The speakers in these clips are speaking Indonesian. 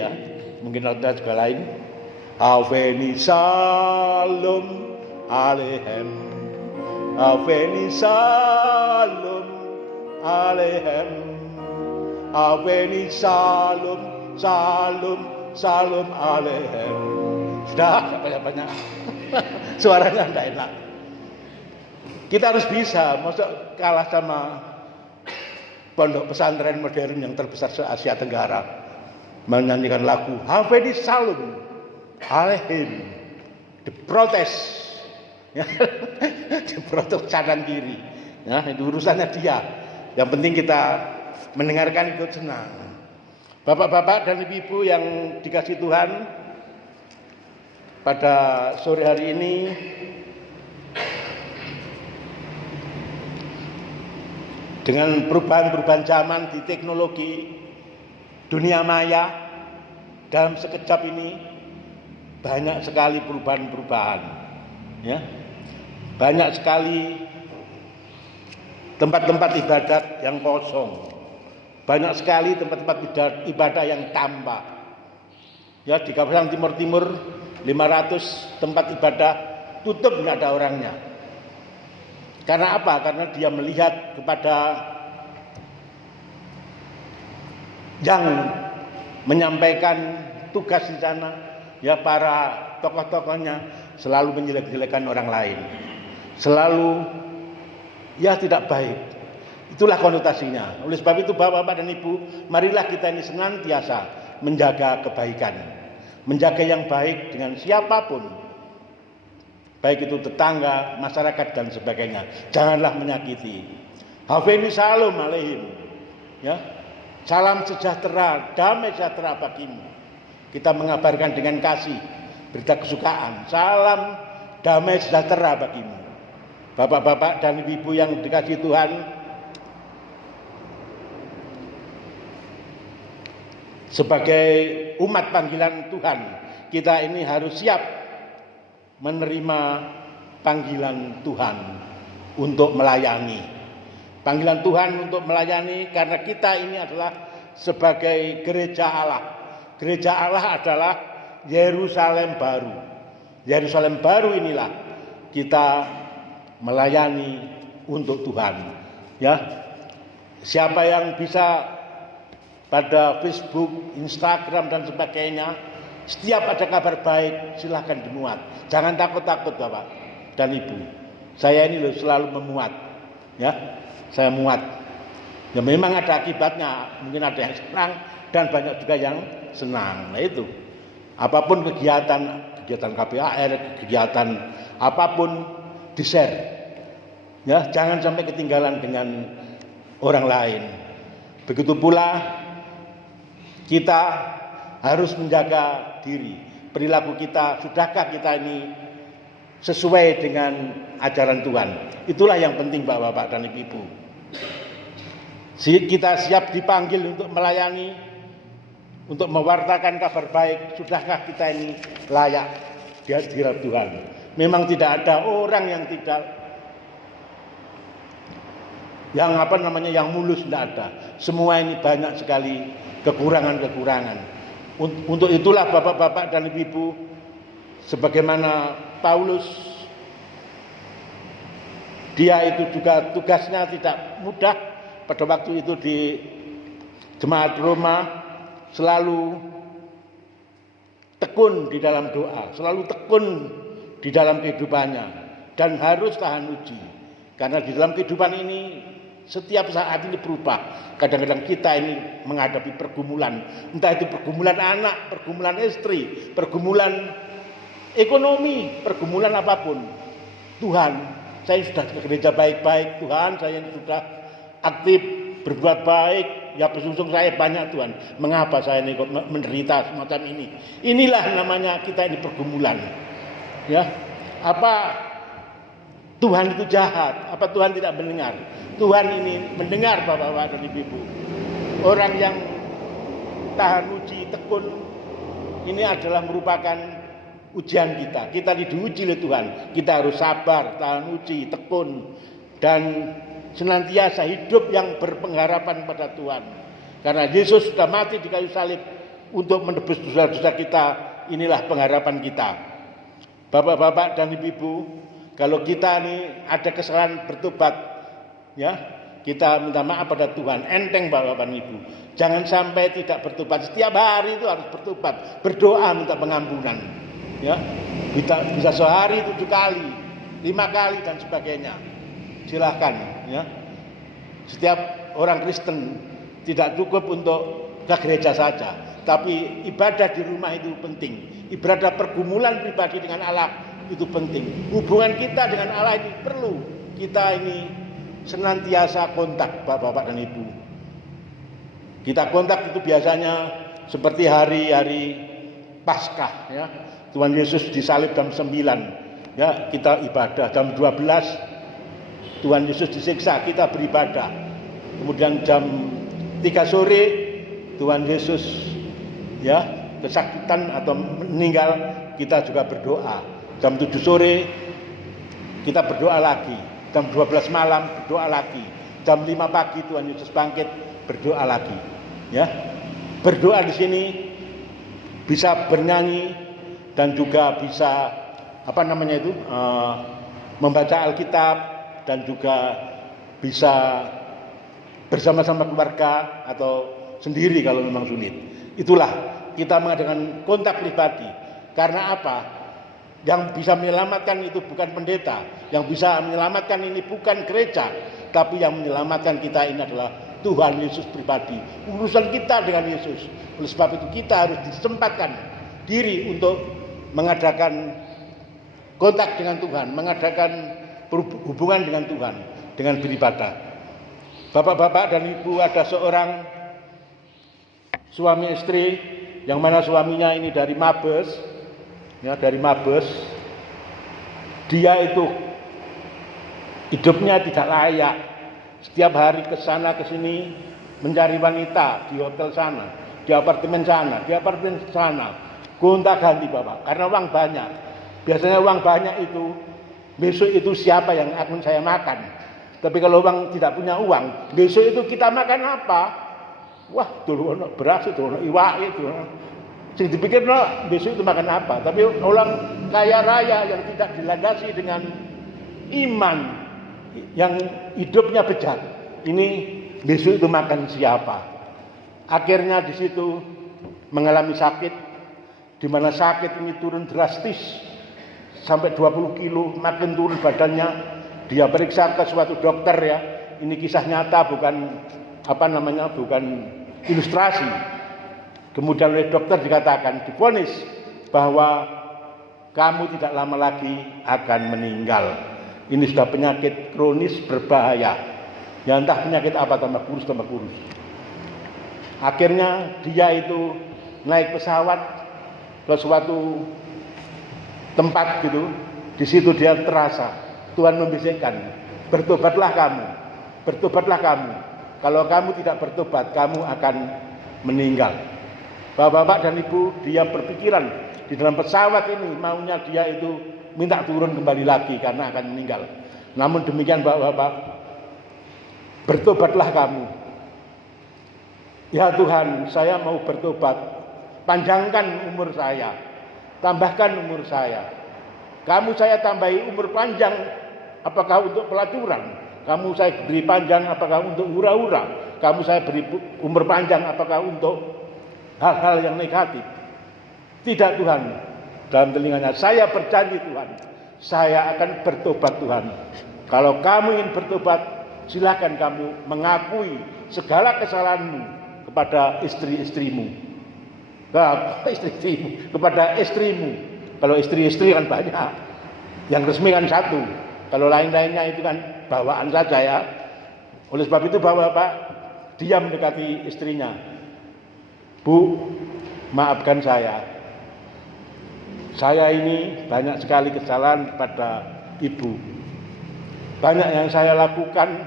ya. Mungkin ada juga lain. Aveni Shalom Aleichem. Aveni Shalom Aleichem. Aveni Shalom Shalom Shalom Aleichem. Sudah banyak-banyak. Suaranya enggak enak. Kita harus bisa, masa kalah sama pondok pesantren modern yang terbesar se-Asia Tenggara menyanyikan lagu Aveni Shalom Aleichem, diprotes, ya, diprotes kanan kiri, ya, itu urusannya dia. Yang penting kita mendengarkan ikut senang. Bapak-bapak dan ibu-ibu yang dikasih Tuhan, pada sore hari ini dengan perubahan-perubahan zaman di teknologi dunia maya, dalam sekejap ini banyak sekali perubahan-perubahan, ya. Banyak sekali tempat-tempat ibadat yang kosong, banyak sekali tempat-tempat ibadah yang tambah. Ya, di kawasan Timur 500 tempat ibadah tutup, nggak ada orangnya. Karena apa? Karena dia melihat kepada yang menyampaikan tugas di sana, ya, para tokoh-tokohnya selalu menjelek-jelekan orang lain, selalu ya tidak baik. Itulah konotasinya. Oleh sebab itu Bapak-bapak dan Ibu, marilah kita ini senantiasa menjaga kebaikan, menjaga yang baik dengan siapapun, baik itu tetangga, masyarakat dan sebagainya. Janganlah menyakiti. Aveni Shalom Aleichem, ya. Salam sejahtera, damai sejahtera bagimu. Kita mengabarkan dengan kasih, berita kesukaan. Salam damai sejahtera bagimu. Bapak-bapak dan ibu-ibu yang dikasihi Tuhan, sebagai umat panggilan Tuhan, kita ini harus siap menerima panggilan Tuhan untuk melayani. Panggilan Tuhan untuk melayani karena kita ini adalah sebagai gereja Allah. Gereja Allah adalah Yerusalem baru. Yerusalem baru inilah kita melayani untuk Tuhan. Ya, siapa yang bisa pada Facebook, Instagram dan sebagainya, setiap ada kabar baik silahkan dimuat. Jangan takut-takut Bapak dan Ibu. Saya ini selalu memuat, ya. Saya muat. Ya memang ada akibatnya, mungkin ada yang senang dan banyak juga yang senang. Nah itu. Apapun kegiatan KPAR, kegiatan apapun di-share. Ya, jangan sampai ketinggalan dengan orang lain. Begitu pula kita harus menjaga diri. Perilaku kita, sudahkah kita ini sesuai dengan ajaran Tuhan? Itulah yang penting Bapak-bapak dan Ibu-ibu. Kita siap dipanggil untuk melayani, untuk mewartakan kabar baik. Sudahkah kita ini layak di hadirat Tuhan? Memang tidak ada orang yang tidak, yang mulus, tidak ada. Semua ini banyak sekali kekurangan-kekurangan. Untuk itulah Bapak-bapak dan Ibu-ibu, sebagaimana Paulus, dia itu juga tugasnya tidak mudah pada waktu itu di jemaat Roma, selalu tekun di dalam doa, selalu tekun di dalam kehidupannya, dan harus tahan uji. Karena di dalam kehidupan ini setiap saat ini berubah. Kadang-kadang kita ini menghadapi pergumulan, entah itu pergumulan anak, pergumulan istri, pergumulan ekonomi, pergumulan apapun. Tuhan, saya sudah ke gereja baik-baik, Tuhan, saya sudah aktif berbuat baik, ya bersungsung saya banyak Tuhan. Mengapa saya ini kok menderita semacam ini? Inilah namanya kita ini pergumulan. Ya, apa Tuhan itu jahat? Apa Tuhan tidak mendengar? Tuhan ini mendengar Bapak-bapak dan Ibu-ibu. Orang yang tahan uji, tekun, ini adalah merupakan ujian kita. Kita diuji oleh Tuhan. Kita harus sabar, tahan uji, tekun, dan senantiasa hidup yang berpengharapan pada Tuhan. Karena Yesus sudah mati di kayu salib untuk menebus dosa-dosa kita. Inilah pengharapan kita. Bapak-bapak dan ibu-ibu, kalau kita ini ada kesalahan bertobat, ya, kita minta maaf pada Tuhan. Enteng bapak-bapak dan ibu. Jangan sampai tidak bertobat. Setiap hari itu harus bertobat, berdoa minta pengampunan. Ya, bisa sehari 7 kali, 5 kali dan sebagainya. Silahkan, ya. Setiap orang Kristen tidak cukup untuk ke gereja saja, tapi ibadah di rumah itu penting. Ibadah pergumulan pribadi dengan Allah itu penting. Hubungan kita dengan Allah ini perlu kita ini senantiasa kontak, bapak-bapak dan ibu. Kita kontak itu biasanya seperti hari-hari Paskah, ya. Tuhan Yesus disalib jam 9, ya, kita ibadah. Jam 12 Tuhan Yesus disiksa, kita beribadah. Kemudian jam 3 sore Tuhan Yesus, ya, kesakitan atau meninggal, kita juga berdoa. Jam 7 sore kita berdoa lagi. Jam 12 malam berdoa lagi. Jam 5 pagi Tuhan Yesus bangkit, berdoa lagi. Ya. Berdoa di sini bisa bernyanyi dan juga bisa membaca Alkitab dan juga bisa bersama-sama keluarga atau sendiri kalau memang sulit. Itulah kita mengadakan kontak pribadi. Karena apa? Yang bisa menyelamatkan itu bukan pendeta, yang bisa menyelamatkan ini bukan gereja, tapi yang menyelamatkan kita ini adalah Tuhan Yesus pribadi. Urusan kita dengan Yesus. Oleh sebab itu kita harus disempatkan diri untuk mengadakan kontak dengan Tuhan, mengadakan hubungan dengan Tuhan, dengan beribadah. Bapak-bapak dan ibu, ada seorang suami istri yang mana suaminya ini dari Mabes, ya, dari Mabes. Dia itu hidupnya tidak layak. Setiap hari ke sana ke sini mencari wanita di hotel sana, di apartemen sana, di apartemen sana. Gonta-ganti bapak, karena uang banyak. Biasanya uang banyak itu besok itu siapa yang akan saya makan. Tapi kalau uang tidak punya uang, besok itu kita makan apa? Wah, dulu ono beras, dulu ono iwak itu. Sing dipikir besok itu makan apa? Tapi orang kaya raya yang tidak dilandasi dengan iman, yang hidupnya bejat, ini besok itu makan siapa? Akhirnya di situ mengalami sakit, di mana sakit ini turun drastis sampai 20 kilo, makin turun badannya. Dia periksa ke suatu dokter, ya. Ini kisah nyata, bukan bukan ilustrasi. Kemudian oleh dokter dikatakan, divonis bahwa kamu tidak lama lagi akan meninggal. Ini sudah penyakit kronis berbahaya. Ya, entah penyakit apa, tambah kurus. Akhirnya dia itu naik pesawat ke suatu tempat gitu. Di situ dia terasa Tuhan membisikkan, bertobatlah kamu. Kalau kamu tidak bertobat, kamu akan meninggal. Bapak-bapak dan ibu, dia berpikiran di dalam pesawat ini maunya dia itu minta turun kembali lagi karena akan meninggal. Namun demikian bapak-bapak, bertobatlah kamu. Ya Tuhan, saya mau bertobat. Panjangkan umur saya, tambahkan umur saya. Kamu saya tambahi umur panjang, apakah untuk pelacuran? Kamu saya beri panjang, apakah untuk hura-hura? Kamu saya beri umur panjang, apakah untuk hal-hal yang negatif? Tidak Tuhan. Dalam telinganya, saya berjanji Tuhan, saya akan bertobat Tuhan. Kalau kamu ingin bertobat, silakan kamu mengakui segala kesalahanmu kepada istri-istrimu. Kepada istrimu. Kalau istri-istri kan banyak, yang resmi kan satu. Kalau lain-lainnya itu kan bawaan saja, ya. Oleh sebab itu bapak-bapak, dia mendekati istrinya. Bu, maafkan saya. Saya ini banyak sekali kesalahan kepada ibu. Banyak yang saya lakukan,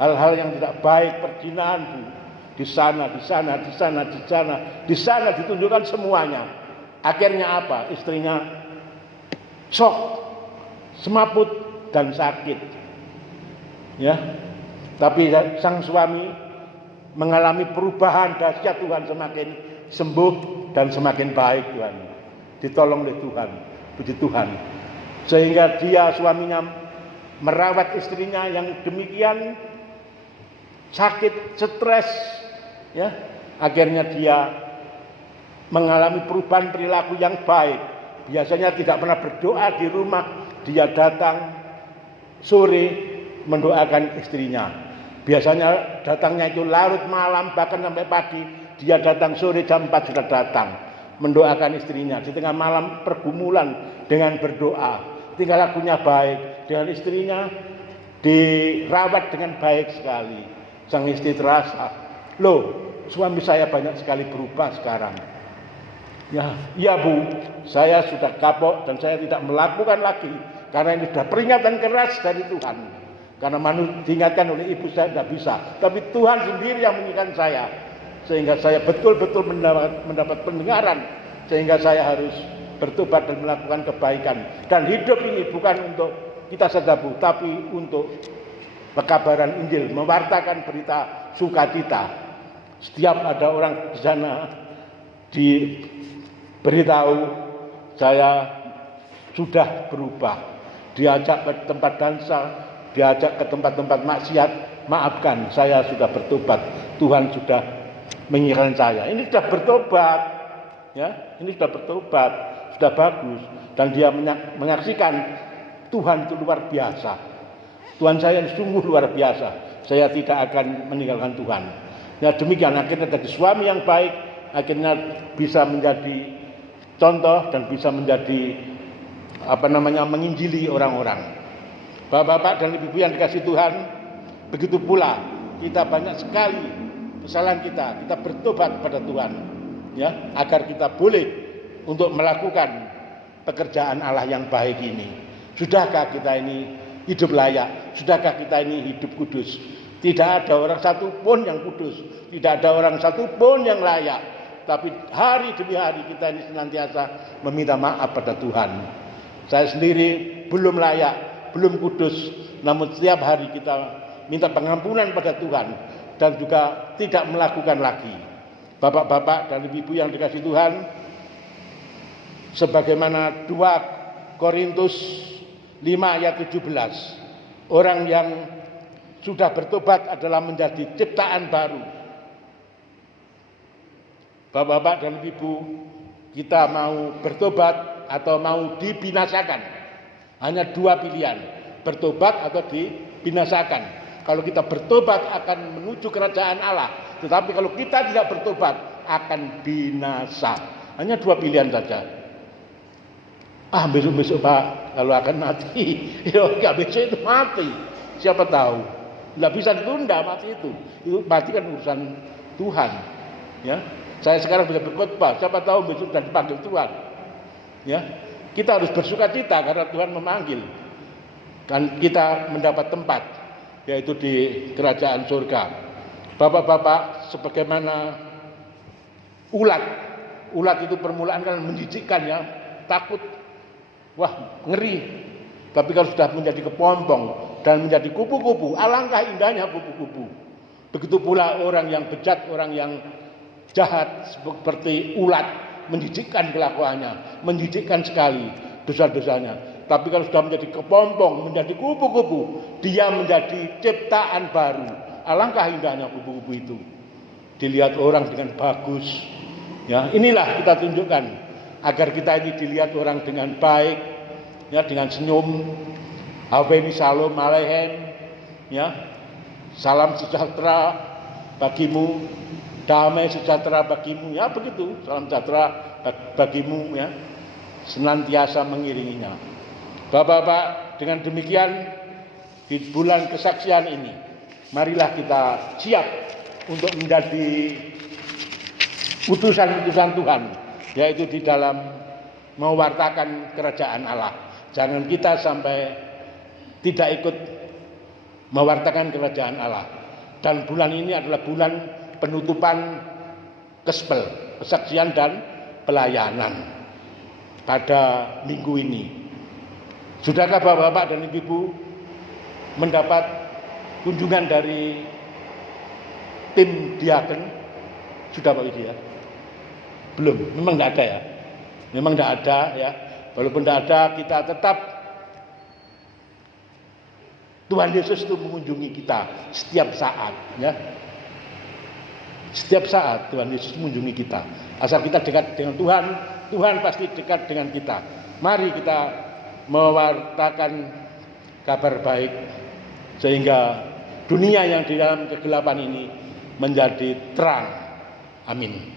hal-hal yang tidak baik, perzinahan, Bu. Di sana ditunjukkan semuanya. Akhirnya apa? Istrinya shock, semaput dan sakit. Ya. Tapi sang suami mengalami perubahan dahsyat, Tuhan sembuh dan semakin baik Tuhan. Ditolong oleh Tuhan, puji Tuhan. Sehingga dia suaminya merawat istrinya yang demikian sakit, stres, ya. Akhirnya dia mengalami perubahan perilaku yang baik. Biasanya tidak pernah berdoa di rumah, dia datang sore mendoakan istrinya. Biasanya datangnya itu larut malam, bahkan sampai pagi. Dia datang sore jam 4 sudah datang mendoakan istrinya. Di tengah malam pergumulan dengan berdoa. Tingkah lakunya baik dengan istrinya, dirawat dengan baik sekali. Sang istri terasa, loh, suami saya banyak sekali berubah sekarang. Ya Bu, saya sudah kapok dan saya tidak melakukan lagi. Karena ini sudah peringatan keras dari Tuhan. Karena diingatkan oleh ibu saya tidak bisa. Tapi Tuhan sendiri yang mengingatkan saya. Sehingga saya betul-betul mendapat pendengaran. Sehingga saya harus bertobat dan melakukan kebaikan. Dan hidup ini bukan untuk kita saja Bu, tapi untuk pekabaran Injil. Mewartakan berita sukacita. Setiap ada orang di sana diberitahu saya sudah berubah. Diajak ke tempat dansa, diajak ke tempat-tempat maksiat, maafkan, saya sudah bertobat. Tuhan sudah mengingatkan saya. Ini sudah bertobat, ya. Ini sudah bertobat, sudah bagus. Dan dia menyaksikan Tuhan itu luar biasa. Tuhan saya sungguh luar biasa. Saya tidak akan meninggalkan Tuhan. Ya demikian akhirnya jadi suami yang baik, akhirnya bisa menjadi contoh dan bisa menjadi menginjili orang-orang. Bapak-bapak dan ibu-ibu yang dikasih Tuhan, begitu pula kita banyak sekali kesalahan kita bertobat pada Tuhan, ya, agar kita boleh untuk melakukan pekerjaan Allah yang baik ini. Sudahkah kita ini hidup layak? Sudahkah kita ini hidup kudus? Tidak ada orang satu pun yang kudus, tidak ada orang satu pun yang layak. Tapi hari demi hari kita ini senantiasa meminta maaf pada Tuhan. Saya sendiri belum layak, belum kudus, namun setiap hari kita minta pengampunan pada Tuhan dan juga tidak melakukan lagi. Bapak-bapak dan ibu-ibu yang dikasih Tuhan, sebagaimana 2 Korintus 5 ayat 17, orang yang sudah bertobat adalah menjadi ciptaan baru. Bapak-bapak dan ibu, kita mau bertobat atau mau dibinasakan. Hanya 2 pilihan, bertobat atau dibinasakan. Kalau kita bertobat akan menuju kerajaan Allah, tetapi kalau kita tidak bertobat akan binasa. Hanya 2 pilihan saja. Besok-besok Pak, kalau akan mati. Ya besok itu mati. Siapa tahu? Tidak bisa ditunda mati itu. Itu mati kan urusan Tuhan. Ya. Saya sekarang bisa berkhotbah, siapa tahu besok sudah dipanggil Tuhan. Ya, kita harus bersukacita karena Tuhan memanggil. Dan kita mendapat tempat, yaitu di kerajaan surga. Bapak-bapak, sebagaimana ulat itu permulaan kan menjijikkan ya, takut, wah ngeri. Tapi kalau sudah menjadi kepompong dan menjadi kupu-kupu, alangkah indahnya kupu-kupu. Begitu pula orang yang bejat, orang yang jahat seperti ulat, menjijikkan kelakuannya, menjijikkan sekali dosa-dosanya. Tapi kalau sudah menjadi kepompong, menjadi kupu-kupu, dia menjadi ciptaan baru. Alangkah indahnya kupu-kupu itu. Dilihat orang dengan bagus. Ya, inilah kita tunjukkan agar kita ini dilihat orang dengan baik, ya, dengan senyum. Hawewi Shalom Aleichem, ya. Salam sejahtera bagimu. Damai sejahtera bagimu, ya begitu. Salam sejahtera bagimu, ya, senantiasa mengiringinya. Bapak-bapak, dengan demikian di bulan kesaksian ini, marilah kita siap untuk menjadi utusan-utusan Tuhan, yaitu di dalam mewartakan kerajaan Allah. Jangan kita sampai tidak ikut mewartakan kerajaan Allah. Dan bulan ini adalah bulan penutupan Gospel, kesaksian dan pelayanan pada minggu ini. Sudahkah Bapak-bapak dan Ibu mendapat kunjungan dari tim diaken? Sudah Pak Widi ya? Belum, memang tidak ada ya. Memang tidak ada ya. Walaupun tidak ada, kita tetap Tuhan Yesus itu mengunjungi kita setiap saat ya. Setiap saat Tuhan Yesus mengunjungi kita. Asal kita dekat dengan Tuhan, Tuhan pasti dekat dengan kita. Mari kita mewartakan kabar baik sehingga dunia yang di dalam kegelapan ini menjadi terang. Amin.